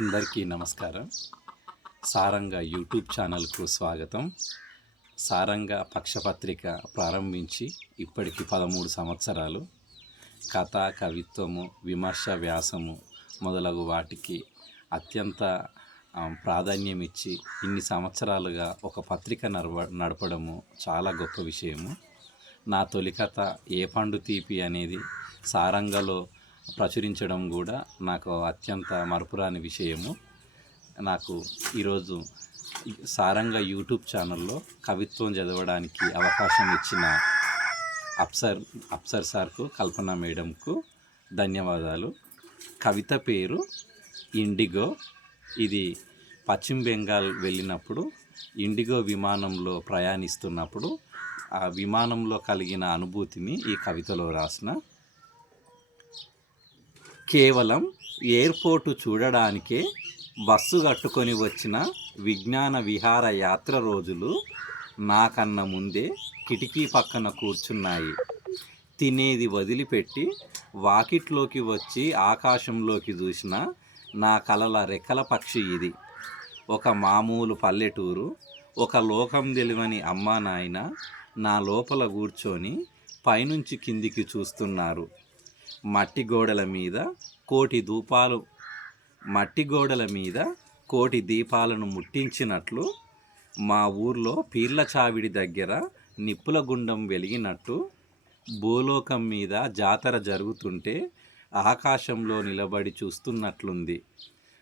అందరికీ నమస్కారం. సారంగ యూట్యూబ్ ఛానల్కు స్వాగతం. సారంగ పక్షపత్రిక ప్రారంభించి ఇప్పటికి 13 సంవత్సరాలు. కథ, కవిత్వము, విమర్శ, వ్యాసము మొదలగు వాటికి అత్యంత ప్రాధాన్యం ఇచ్చి ఇన్ని సంవత్సరాలుగా ఒక పత్రిక నడపడము చాలా గొప్ప విషయము. నా తొలి కథ ఏ పండు తీపి అనేది సారంగలో ప్రచురించడం కూడా నాకు అత్యంత మరపురాని విషయము. నాకు ఈరోజు సారంగ యూట్యూబ్ ఛానల్లో కవిత్వం చదవడానికి అవకాశం ఇచ్చిన అప్సర్ సార్కు, కల్పన మేడంకు ధన్యవాదాలు. కవిత పేరు ఇండిగో. ఇది పశ్చిమ బెంగాల్ వెళ్ళినప్పుడు ఇండిగో విమానంలో ప్రయాణిస్తున్నప్పుడు ఆ విమానంలో కలిగిన అనుభూతిని ఈ కవితలో రాసిన. కేవలం ఎయిర్పోర్టు చూడడానికే బస్సు కట్టుకొని వచ్చిన విజ్ఞాన విహార యాత్ర రోజులు నాకన్నా ముందే కిటికీ పక్కన కూర్చున్నాయి. తినేది వదిలిపెట్టి వాకిట్లోకి వచ్చి ఆకాశంలోకి చూసిన నా కలల రెక్కల పక్షి ఇది. ఒక మామూలు పల్లెటూరు, ఒక లోకం తెలియని అమ్మా నాయన నా లోపల కూర్చొని పైనుంచి కిందికి చూస్తున్నారు. మట్టి గోడల మీద కోటి దీపాలను ముట్టించినట్లు, మా ఊర్లో పీర్ల చావిడి దగ్గర నిప్పుల గుండం వెలిగినట్టు, భూలోకం మీద జాతర జరుగుతుంటే ఆకాశంలో నిలబడి చూస్తున్నట్లుంది.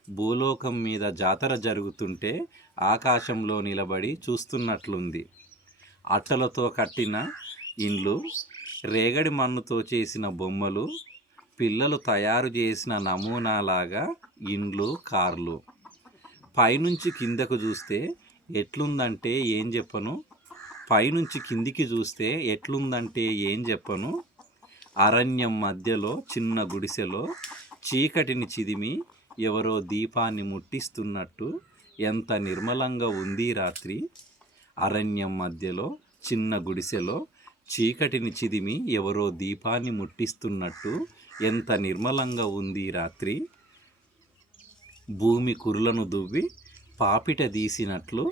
భూలోకం మీద జాతర జరుగుతుంటే ఆకాశంలో నిలబడి చూస్తున్నట్లుంది. అట్టలతో కట్టిన ఇండ్లు, రేగడి మన్నుతో చేసిన బొమ్మలు, పిల్లలు తయారు చేసిన నమూనాలాగా ఇండ్లు, కార్లు. పైనుంచి కిందకు చూస్తే ఎట్లుందంటే ఏం చెప్పను. పైనుంచి కిందికి చూస్తే ఎట్లుందంటే ఏం చెప్పను. అరణ్యం మధ్యలో చిన్న గుడిసెలో చీకటిని చిదిమి ఎవరో దీపాన్ని ముట్టిస్తున్నట్టు ఎంత నిర్మలంగా ఉంది రాత్రి. అరణ్యం మధ్యలో చిన్న గుడిసెలో చీకటిని చిదిమి ఎవరో దీపాన్ని ముట్టిస్తున్నట్టు ఎంత నిర్మలంగా ఉంది రాత్రి. భూమి కురులను దువ్వి పాపిట తీసినట్లు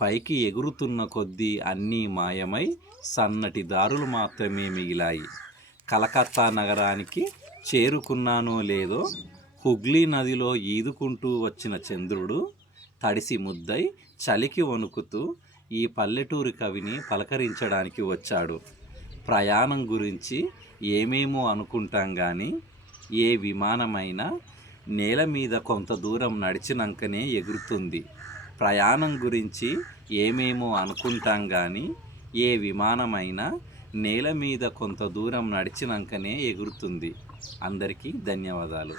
పైకి ఎగురుతున్న కొద్దీ అన్నీ మాయమై సన్నటి దారులు మాత్రమే మిగిలాయి. కలకత్తా నగరానికి చేరుకున్నానో లేదో హుగ్లీ నదిలో ఈదుకుంటూ వచ్చిన చంద్రుడు తడిసి ముద్దై చలికి వణుకుతూ ఈ పల్లెటూరి కవిని పలకరించడానికి వచ్చాడు. ప్రయాణం గురించి ఏమేమో అనుకుంటాం కానీ ఏ విమానమైనా నేల మీద కొంత దూరం నడిచినాకనే ఎగురుతుంది. ప్రయాణం గురించి ఏమేమో అనుకుంటాం కానీ ఏ విమానమైనా నేల మీద కొంత దూరం నడిచినాకనే ఎగురుతుంది. అందరికీ ధన్యవాదాలు.